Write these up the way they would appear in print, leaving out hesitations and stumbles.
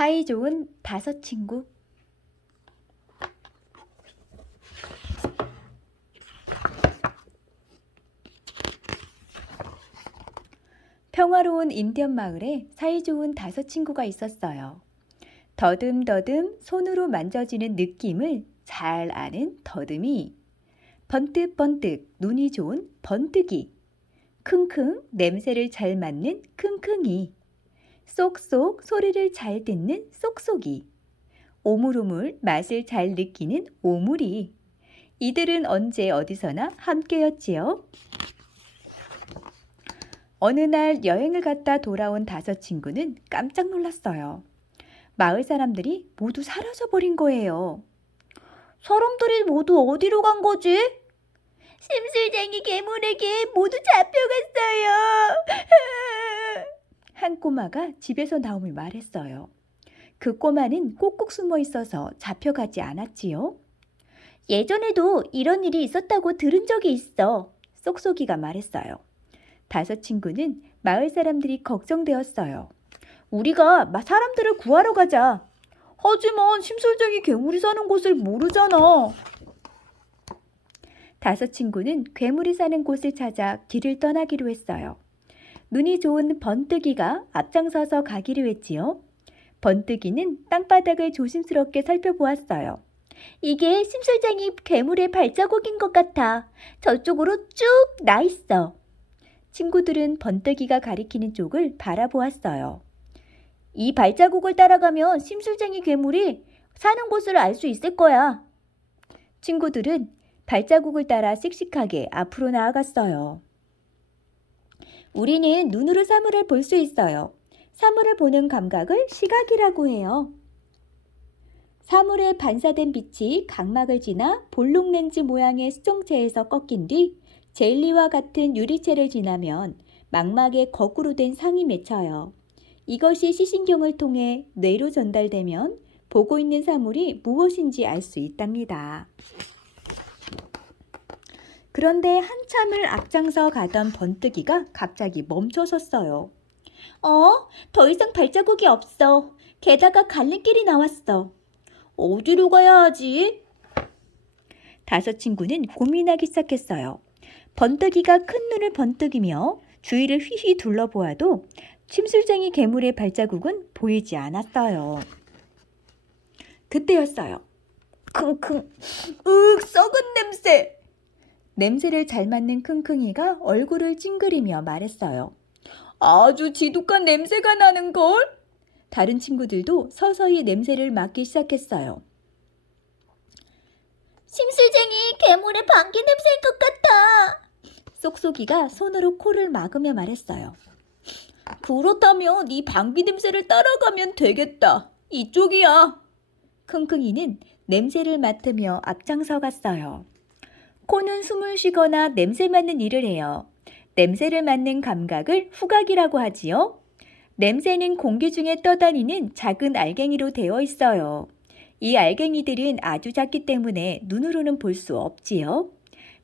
사이좋은 다섯 친구. 평화로운 인디언 마을에 사이좋은 다섯 친구가 있었어요. 더듬더듬 손으로 만져지는 느낌을 잘 아는 더듬이, 번뜩번뜩 눈이 좋은 번뜩이, 킁킁 냄새를 잘 맡는 킁킁이, 쏙쏙 소리를 잘 듣는 쏙쏙이, 오물오물 맛을 잘 느끼는 오물이. 이들은 언제 어디서나 함께였지요. 어느 날 여행을 갔다 돌아온 다섯 친구는 깜짝 놀랐어요. 마을 사람들이 모두 사라져버린 거예요. 사람들이 모두 어디로 간 거지? 심술쟁이 괴물에게 모두 잡혀갔어요. 한 꼬마가 집에서 나오며 말했어요. 그 꼬마는 꼭꼭 숨어 있어서 잡혀가지 않았지요. 예전에도 이런 일이 있었다고 들은 적이 있어. 쏙쏙이가 말했어요. 다섯 친구는 마을 사람들이 걱정되었어요. 우리가 사람들을 구하러 가자. 하지만 심술쟁이 괴물이 사는 곳을 모르잖아. 다섯 친구는 괴물이 사는 곳을 찾아 길을 떠나기로 했어요. 눈이 좋은 번뜩이가 앞장서서 가기로 했지요. 번뜩이는 땅바닥을 조심스럽게 살펴보았어요. 이게 심술쟁이 괴물의 발자국인 것 같아. 저쪽으로 쭉 나 있어. 친구들은 번뜩이가 가리키는 쪽을 바라보았어요. 이 발자국을 따라가면 심술쟁이 괴물이 사는 곳을 알 수 있을 거야. 친구들은 발자국을 따라 씩씩하게 앞으로 나아갔어요. 우리는 눈으로 사물을 볼 수 있어요. 사물을 보는 감각을 시각이라고 해요. 사물에 반사된 빛이 각막을 지나 볼록 렌즈 모양의 수정체에서 꺾인 뒤 젤리와 같은 유리체를 지나면 망막에 거꾸로 된 상이 맺혀요. 이것이 시신경을 통해 뇌로 전달되면 보고 있는 사물이 무엇인지 알 수 있답니다. 그런데 한참을 앞장서 가던 번뜩이가 갑자기 멈춰섰어요. 더 이상 발자국이 없어. 게다가 갈림길이 나왔어. 어디로 가야 하지? 다섯 친구는 고민하기 시작했어요. 번뜩이가 큰 눈을 번뜩이며 주위를 휘휘 둘러보아도 심술쟁이 괴물의 발자국은 보이지 않았어요. 그때였어요. 킁킁, 썩은 냄새! 냄새를 잘 맡는 킁킁이가 얼굴을 찡그리며 말했어요. 아주 지독한 냄새가 나는걸? 다른 친구들도 서서히 냄새를 맡기 시작했어요. 심술쟁이 괴물의 방귀 냄새인 것 같아. 쏙쏙이가 손으로 코를 막으며 말했어요. 그렇다면 이 방귀 냄새를 따라가면 되겠다. 이쪽이야. 킁킁이는 냄새를 맡으며 앞장서 갔어요. 코는 숨을 쉬거나 냄새 맡는 일을 해요. 냄새를 맡는 감각을 후각이라고 하지요. 냄새는 공기 중에 떠다니는 작은 알갱이로 되어 있어요. 이 알갱이들은 아주 작기 때문에 눈으로는 볼 수 없지요.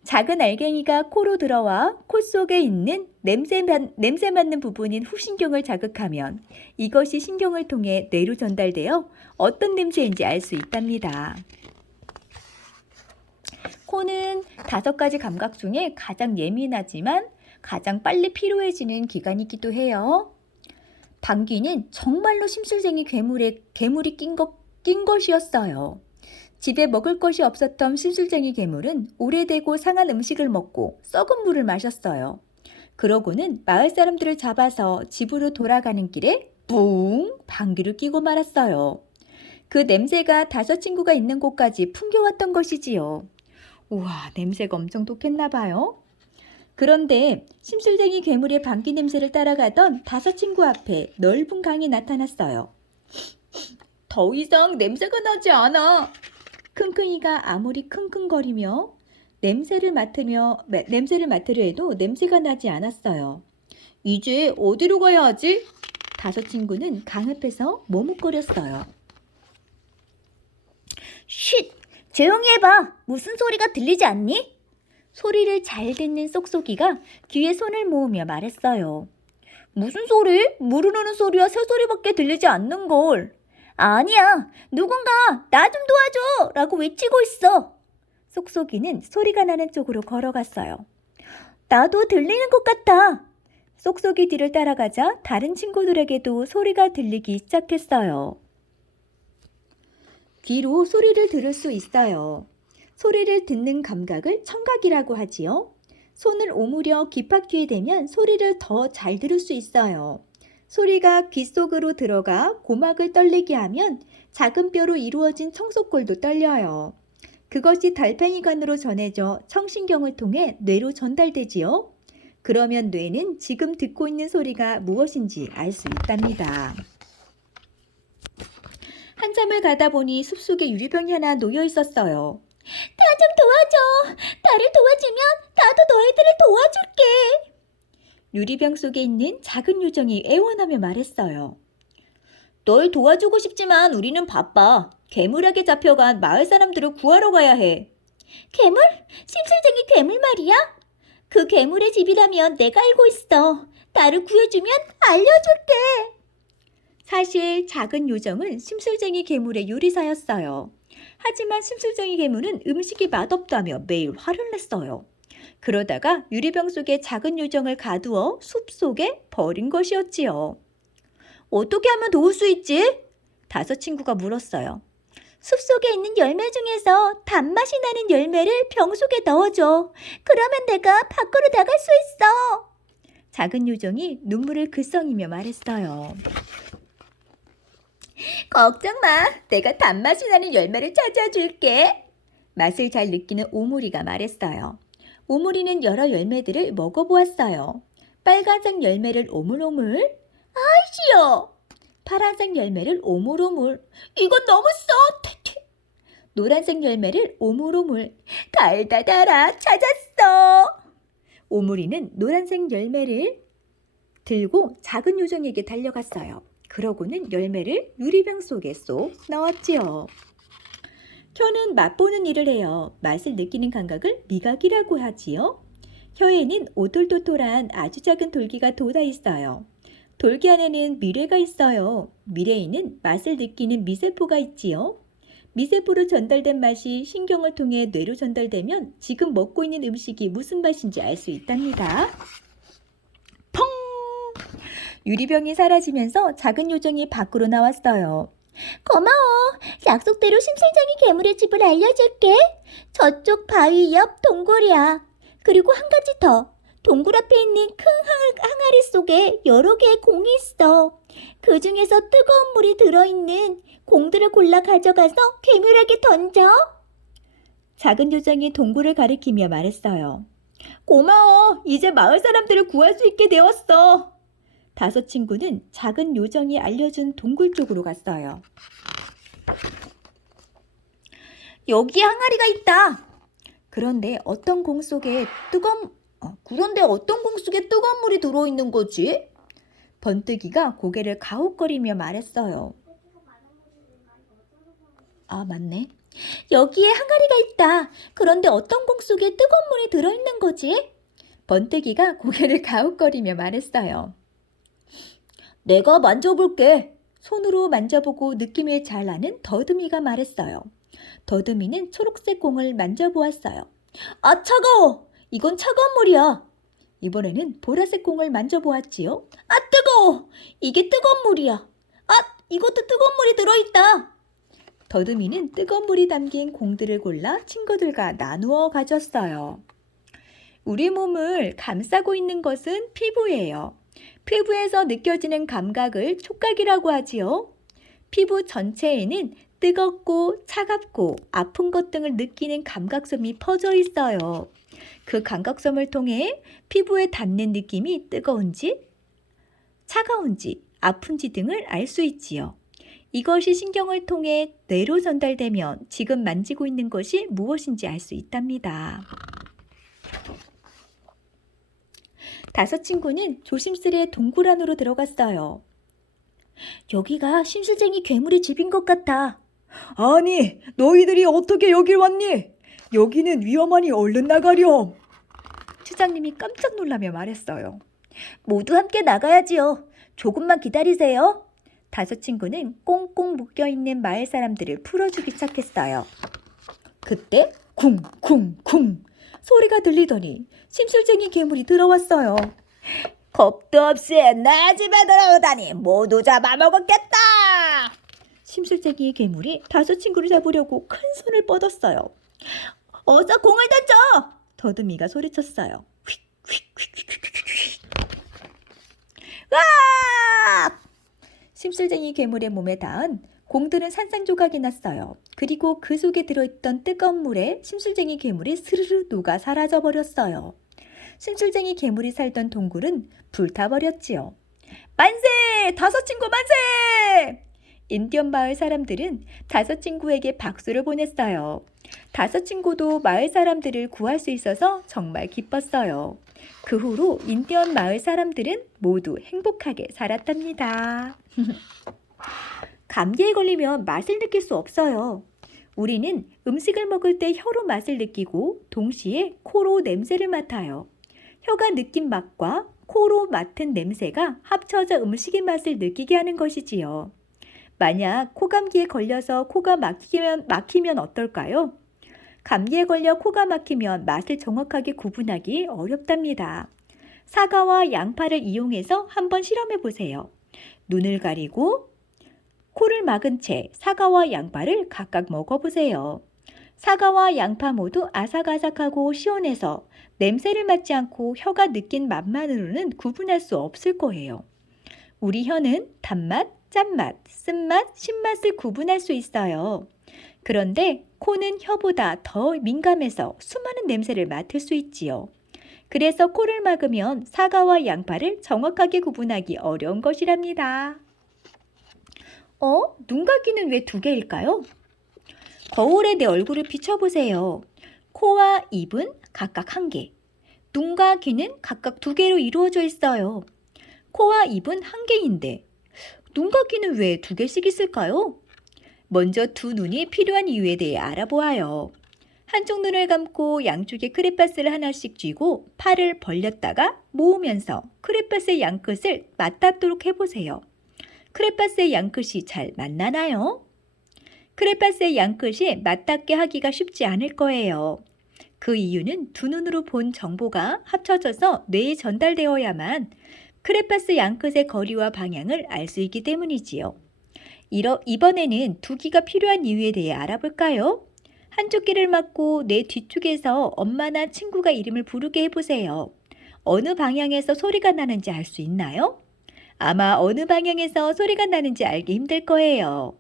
작은 알갱이가 코로 들어와 코 속에 있는 냄새 맡는 부분인 후신경을 자극하면 이것이 신경을 통해 뇌로 전달되어 어떤 냄새인지 알 수 있답니다. 코는 5가지 감각 중에 가장 예민하지만 가장 빨리 피로해지는 기관이기도 해요. 방귀는 정말로 심술쟁이 괴물이 낀 것이었어요. 집에 먹을 것이 없었던 심술쟁이 괴물은 오래되고 상한 음식을 먹고 썩은 물을 마셨어요. 그러고는 마을 사람들을 잡아서 집으로 돌아가는 길에 뿡! 방귀를 뀌고 말았어요. 그 냄새가 다섯 친구가 있는 곳까지 풍겨왔던 것이지요. 우와, 냄새가 엄청 독했나 봐요. 그런데 심술쟁이 괴물의 방귀 냄새를 따라가던 다섯 친구 앞에 넓은 강이 나타났어요. 더 이상 냄새가 나지 않아. 킁킁이가 아무리 킁킁거리며 냄새를 맡으려 해도 냄새가 나지 않았어요. 이제 어디로 가야 하지? 다섯 친구는 강 옆에서 머뭇거렸어요. 쉿! 조용히 해봐. 무슨 소리가 들리지 않니? 소리를 잘 듣는 쏙쏙이가 귀에 손을 모으며 말했어요. 무슨 소리? 물 흐르는 소리와 새소리밖에 들리지 않는걸. 아니야. 누군가 나 좀 도와줘! 라고 외치고 있어. 쏙쏙이는 소리가 나는 쪽으로 걸어갔어요. 나도 들리는 것 같아. 쏙쏙이 뒤를 따라가자 다른 친구들에게도 소리가 들리기 시작했어요. 귀로 소리를 들을 수 있어요. 소리를 듣는 감각을 청각이라고 하지요. 손을 오므려 귓바퀴에 대면 소리를 더 잘 들을 수 있어요. 소리가 귀 속으로 들어가 고막을 떨리게 하면 작은 뼈로 이루어진 청소골도 떨려요. 그것이 달팽이관으로 전해져 청신경을 통해 뇌로 전달되지요. 그러면 뇌는 지금 듣고 있는 소리가 무엇인지 알 수 있답니다. 한참을 가다 보니 숲속에 유리병이 하나 놓여 있었어요. 나 좀 도와줘. 나를 도와주면 나도 너희들을 도와줄게. 유리병 속에 있는 작은 요정이 애원하며 말했어요. 널 도와주고 싶지만 우리는 바빠. 괴물에게 잡혀간 마을 사람들을 구하러 가야 해. 괴물? 심술쟁이 괴물 말이야? 그 괴물의 집이라면 내가 알고 있어. 나를 구해주면 알려줄게. 사실 작은 요정은 심술쟁이 괴물의 요리사였어요. 하지만 심술쟁이 괴물은 음식이 맛없다며 매일 화를 냈어요. 그러다가 유리병 속에 작은 요정을 가두어 숲속에 버린 것이었지요. 어떻게 하면 도울 수 있지? 다섯 친구가 물었어요. 숲속에 있는 열매 중에서 단맛이 나는 열매를 병 속에 넣어줘. 그러면 내가 밖으로 나갈 수 있어. 작은 요정이 눈물을 글썽이며 말했어요. 걱정 마. 내가 단맛이 나는 열매를 찾아줄게. 맛을 잘 느끼는 오므리가 말했어요. 오므리는 여러 열매들을 먹어보았어요. 빨간색 열매를 오물오물. 아이씨여. 파란색 열매를 오물오물. 이건 너무 써. 노란색 열매를 오물오물. 달다 달아 찾았어. 오므리는 노란색 열매를 들고 작은 요정에게 달려갔어요. 그러고는 열매를 유리병 속에 쏙 넣었지요. 혀는 맛보는 일을 해요. 맛을 느끼는 감각을 미각이라고 하지요. 혀에는 오돌도돌한 아주 작은 돌기가 돋아 있어요. 돌기 안에는 미뢰가 있어요. 미뢰에는 맛을 느끼는 미세포가 있지요. 미세포로 전달된 맛이 신경을 통해 뇌로 전달되면 지금 먹고 있는 음식이 무슨 맛인지 알 수 있답니다. 펑! 유리병이 사라지면서 작은 요정이 밖으로 나왔어요. 고마워. 약속대로 심술쟁이 괴물의 집을 알려줄게. 저쪽 바위 옆 동굴이야. 그리고 한 가지 더. 동굴 앞에 있는 큰 항아리 속에 여러 개의 공이 있어. 그 중에서 뜨거운 물이 들어있는 공들을 골라 가져가서 괴물에게 던져. 작은 요정이 동굴을 가리키며 말했어요. 고마워. 이제 마을 사람들을 구할 수 있게 되었어. 다섯 친구는 작은 요정이 알려준 동굴 쪽으로 갔어요. 여기에 항아리가 있다. 그런데 어떤 공 속에 뜨거운 물이 들어있는 거지? 번뜩이가 고개를 가웃거리며 말했어요. 아, 맞네. 여기에 항아리가 있다. 그런데 어떤 공 속에 뜨거운 물이 들어있는 거지? 번뜩이가 고개를 가웃거리며 말했어요. 내가 만져볼게. 손으로 만져보고 느낌을 잘 아는 더듬이가 말했어요. 더듬이는 초록색 공을 만져보았어요. 아, 차가워. 이건 차가운 물이야. 이번에는 보라색 공을 만져보았지요. 아, 뜨거워. 이게 뜨거운 물이야. 아, 이것도 뜨거운 물이 들어있다. 더듬이는 뜨거운 물이 담긴 공들을 골라 친구들과 나누어 가졌어요. 우리 몸을 감싸고 있는 것은 피부예요. 피부에서 느껴지는 감각을 촉각이라고 하지요. 피부 전체에는 뜨겁고 차갑고 아픈 것 등을 느끼는 감각섬이 퍼져 있어요. 그 감각섬을 통해 피부에 닿는 느낌이 뜨거운지, 차가운지, 아픈지 등을 알 수 있지요. 이것이 신경을 통해 뇌로 전달되면 지금 만지고 있는 것이 무엇인지 알 수 있답니다. 다섯 친구는 조심스레 동굴 안으로 들어갔어요. 여기가 심술쟁이 괴물의 집인 것 같아. 아니, 너희들이 어떻게 여길 왔니? 여기는 위험하니 얼른 나가렴. 추장님이 깜짝 놀라며 말했어요. 모두 함께 나가야지요. 조금만 기다리세요. 다섯 친구는 꽁꽁 묶여있는 마을 사람들을 풀어주기 시작했어요. 그때 쿵쿵쿵 소리가 들리더니 심술쟁이 괴물이 들어왔어요. 겁도 없이 내 집에 들어오다니 모두 잡아먹었겠다. 심술쟁이 괴물이 다섯 친구를 잡으려고 큰 손을 뻗었어요. 어서 공을 던져! 더듬이가 소리쳤어요. 와! 심술쟁이 괴물의 몸에 닿은 공들은 산산조각이 났어요. 그리고 그 속에 들어있던 뜨거운 물에 심술쟁이 괴물이 스르르 녹아 사라져버렸어요. 심술쟁이 괴물이 살던 동굴은 불타버렸지요. 만세! 다섯 친구 만세! 인디언 마을 사람들은 다섯 친구에게 박수를 보냈어요. 다섯 친구도 마을 사람들을 구할 수 있어서 정말 기뻤어요. 그 후로 인디언 마을 사람들은 모두 행복하게 살았답니다. 감기에 걸리면 맛을 느낄 수 없어요. 우리는 음식을 먹을 때 혀로 맛을 느끼고 동시에 코로 냄새를 맡아요. 혀가 느낀 맛과 코로 맡은 냄새가 합쳐져 음식의 맛을 느끼게 하는 것이지요. 만약 코감기에 걸려서 코가 막히면 어떨까요? 감기에 걸려 코가 막히면 맛을 정확하게 구분하기 어렵답니다. 사과와 양파를 이용해서 한번 실험해 보세요. 눈을 가리고 코를 막은 채 사과와 양파를 각각 먹어보세요. 사과와 양파 모두 아삭아삭하고 시원해서 냄새를 맡지 않고 혀가 느낀 맛만으로는 구분할 수 없을 거예요. 우리 혀는 단맛, 짠맛, 쓴맛, 신맛을 구분할 수 있어요. 그런데 코는 혀보다 더 민감해서 수많은 냄새를 맡을 수 있지요. 그래서 코를 막으면 사과와 양파를 정확하게 구분하기 어려운 것이랍니다. 눈가귀는 왜 두 개일까요? 거울에 내 얼굴을 비춰보세요. 코와 입은 각각 한 개, 눈과 귀는 각각 두 개로 이루어져 있어요. 코와 입은 한 개인데 눈과 귀는 왜 두 개씩 있을까요? 먼저 두 눈이 필요한 이유에 대해 알아보아요. 한쪽 눈을 감고 양쪽에 크레파스를 하나씩 쥐고 팔을 벌렸다가 모으면서 크레파스의 양끝을 맞닿도록 해보세요. 크레파스의 양끝이 잘 만나나요? 크레파스의 양끝이 맞닿게 하기가 쉽지 않을 거예요. 그 이유는 두 눈으로 본 정보가 합쳐져서 뇌에 전달되어야만 크레파스 양끝의 거리와 방향을 알 수 있기 때문이지요. 이번에는 두 귀가 필요한 이유에 대해 알아볼까요? 한쪽 귀를 막고 내 뒤쪽에서 엄마나 친구가 이름을 부르게 해보세요. 어느 방향에서 소리가 나는지 알 수 있나요? 아마 어느 방향에서 소리가 나는지 알기 힘들 거예요.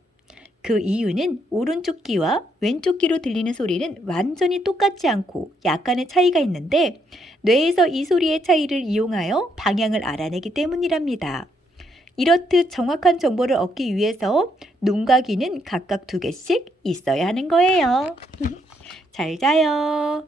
그 이유는 오른쪽 귀와 왼쪽 귀로 들리는 소리는 완전히 똑같지 않고 약간의 차이가 있는데 뇌에서 이 소리의 차이를 이용하여 방향을 알아내기 때문이랍니다. 이렇듯 정확한 정보를 얻기 위해서 눈과 귀는 각각 두 개씩 있어야 하는 거예요. 잘 자요.